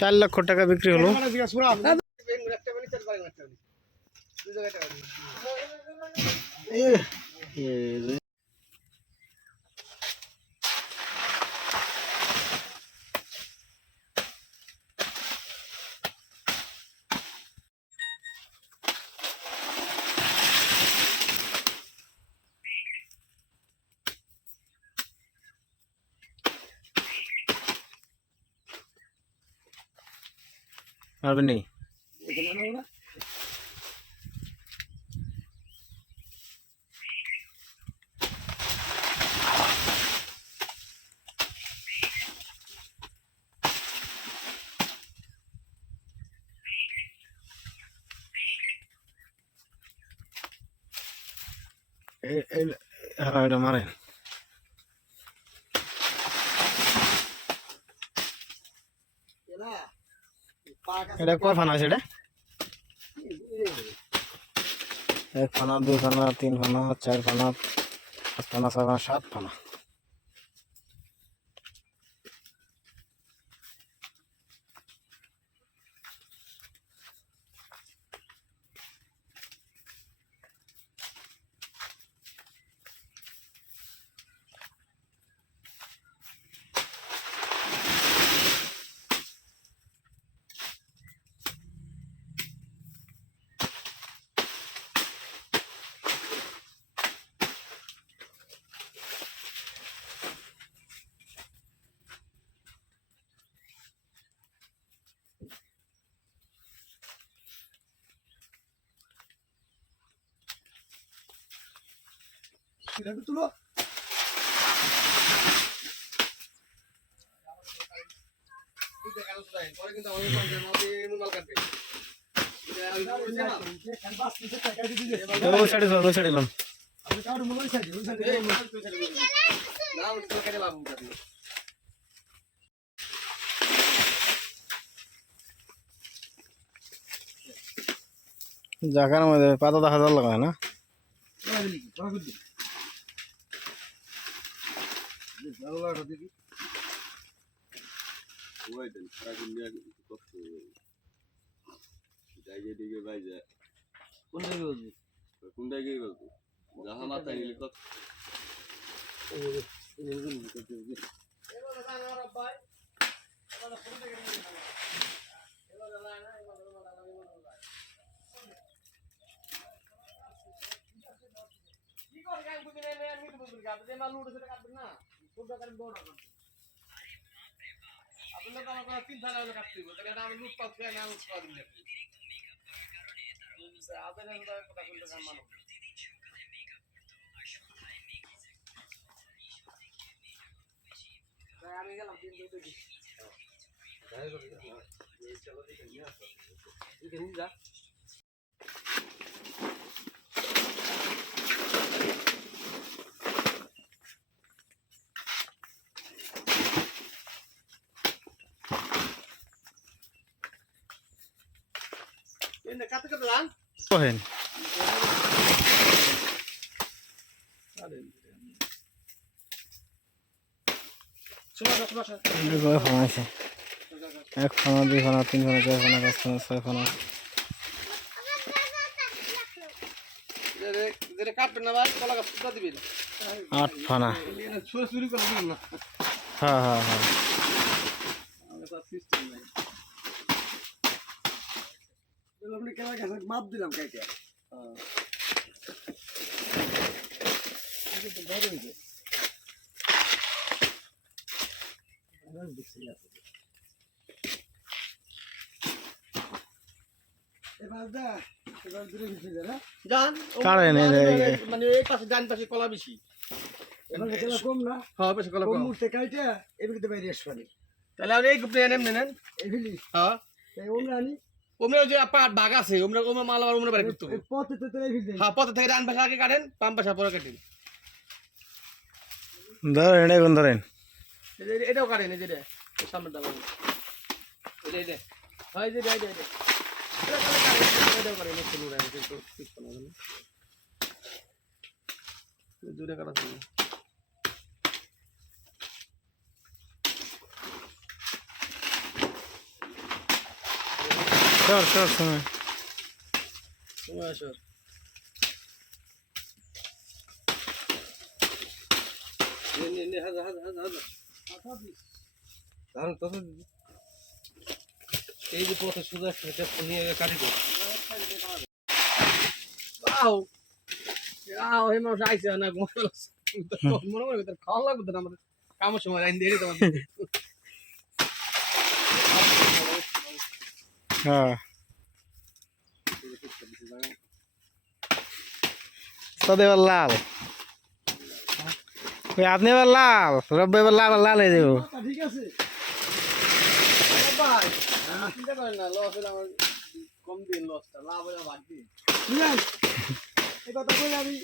4 লক্ষ টাকা বিক্রি হলো। পারবেন নি এটা মারেন। এটা কয় ফানা আছে? এটা 1 ফানা, 2 ফানা, 3 ফানা, 4 ফানা, 5 ফানা, 6 ফানা, 7 ফানা। তুলো জায়গার মধ্যে পাতা 10,000 লাগায় না? কহেন আছে 1 ফানা, 2 ফানা, 3 ফানা, 4 ফানা, 5 ফানা, 6 ফানা। আট ফানা। হ্যাঁ হ্যাঁ হ্যাঁ মাপ দিলাম কাইটা। মানে এই পাশে ডান পাশে কলা বেশি কম না? হ্যাঁ বেশি কলা কম মুহূর্তে কাইটা এবিতে বাইরে আসবানি। তাহলে আর এই গুপ্ত এনে নেন এবিলি। হ্যাঁ এই ওমরা আনি ওমরা যে পাট ভাগ আছে ওমরা ওমরা মাল আর ওমরা বাইরে করতে হবে। পথে তো এবিলি। হ্যাঁ পথে থেকে ডান পাশে আগে কাটেন, বাম পাশে পরে কাটেন। ধরেন এটা কোন ধরেন? এটাও কাটেন এই যে সামনে দাও। এই যে হয় যে এই যে এটাও কাটেন একটু নুরা একটু ঠিক করে দেন। দুটো কাটা আছে। সর সময় আসো নে হাজা ধারণ কত এই যে পথে সোজা একটা নিয়ে কাটি দো আও আও হে মানুষ আইছে না গোল মনে মনে করে খাওয়া লাগবে না আমাদের কামের সময় আইন দিয়ে তোমার হ্যাঁ এবার লাল আপনি এবার লাল রব্বা এবার লাল লাল হয়ে যাবো ঠিক আছে ভাই চিন্তা করেন না লস হলে আমার কম দিন লসটা লাভ হলে ভাগ দিন এই কথা বলে আমি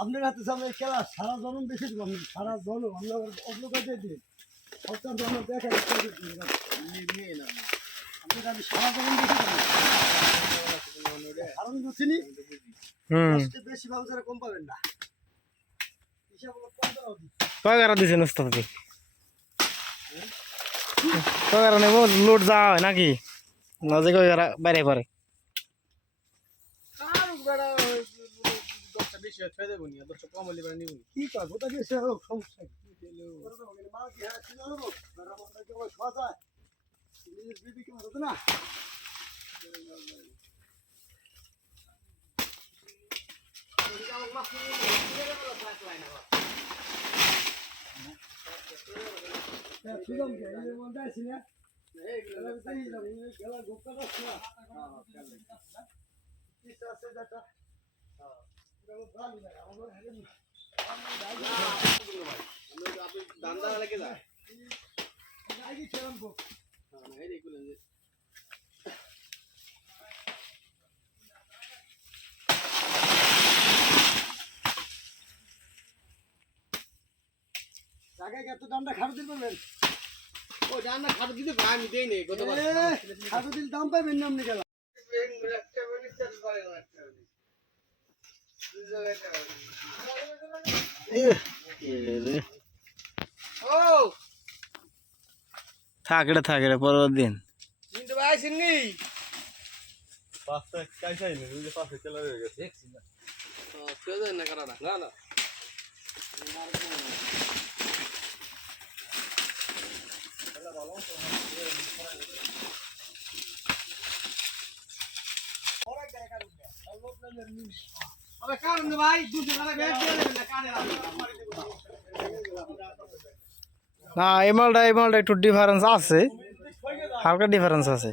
আপনার হাতে সামনে খেলা সারা জনম বেশি দিলাম সারা জনম আমরা অগ্রগতি দিই সরকার জনম দেখা নিয়ে না আমি সারা জনম বেশি কারণ বুঝিনি বেশি ভালো যারা কম পাবেন না কয়গারা দিছেন ওস্তাদি কয়গারা নেব লোড যাওয়া হয় নাকি না যে কয়গারা বাইরে করে বেশি হয়ে যাবো নি 10 কম হলে নিব কি করবো তা বেশি হোক সমস্যা না দান্দা লাগে যায় এত দামটা খাটো দিল বলবেন ও দামটা খাটো দিতে ভাই আমি দেই নেই কত খাটো দিল দাম পাবেন না আপনি গেলাম থাকে পরের দিন কিন্তু ভাই চিনি পাঁচটা কাইছাই না ওই যে পাঁচটা তেলা হয়ে গেছে দেখছি না কেউ না কারাটা না না না এই মালটা একটু ডিফারেন্স আছে হালকা ডিফারেন্স আছে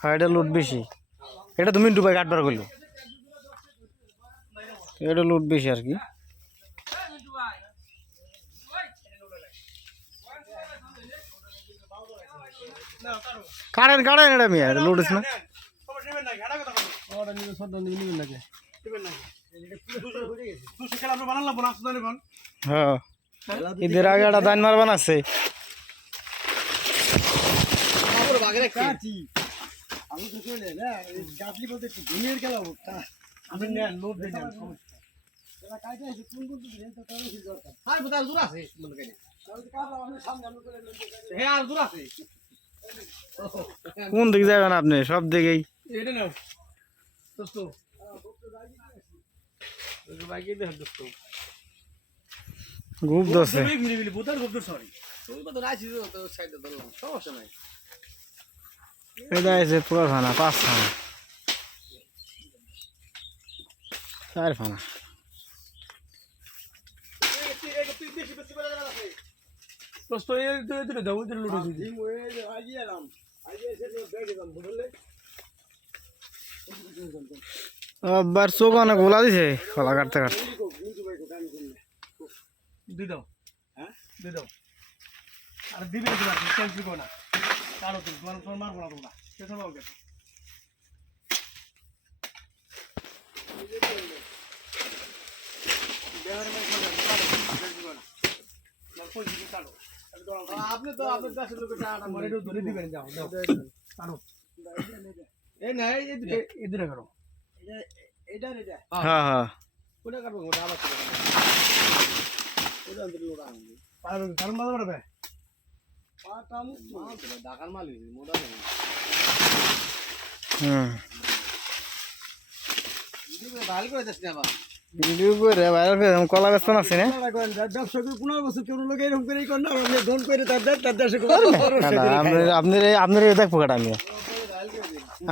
হ্যাঁ এটা লোড বেশি এটা তুমি ডুবাই কাটবার করলো এটা লোড বেশি আর কি কাটেন এটা মিয়া এটা লোড আছে না হ্যাঁ ঈদের আগে একটা দান মার বানাচ্ছে কোন দিকে যাবেন আপনি সব দিকেই গ্রুপ দশে সমস্যা নাই এটা আছে পুরো ফানা 5 ফানা 4 ফানা আবার চোখ অনেক গোলা দিছে কলা কাটতে কাটতে আর দিবে না কারো তোমার মারবো না তোমরা আপনি তো আপনার দেশের লোকের ধরে দিবেন যাও এই না এই দূরে করো এটা হ্যাঁ হ্যাঁ কোটা কাটবো মোটা আবার ওটা আনতে লোড়া আনবে পারবে কারণ মাল পারবে পাটাম মাল ঢাকার মাল মোটা ভালো করে দিস না আবার ভিডিও করে ভাইরাল করে দিলাম, কলা বেচতে আসছি না ব্যবসা করে 15 বছর কেউ লোক এরকম করেই কর না আপনি ধন করে তার দেশে আপনার দেখবো কাটা আমি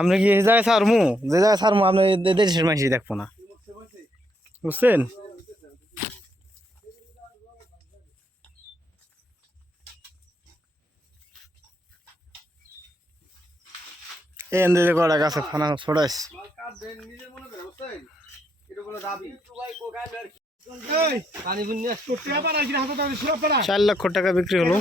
আপনি কি এই জায়গায় ছাড়মু যে জায়গায় ছাড়মু আপনি দেশের মাইসি দেখবো না বুঝছেন এই কটা গাছে ফানা ছড়াইস নিজের মনে করে বুঝছেন এটা কোনো দাবি পানি বুনিয়া 4 লক্ষ টাকা বিক্রি হলো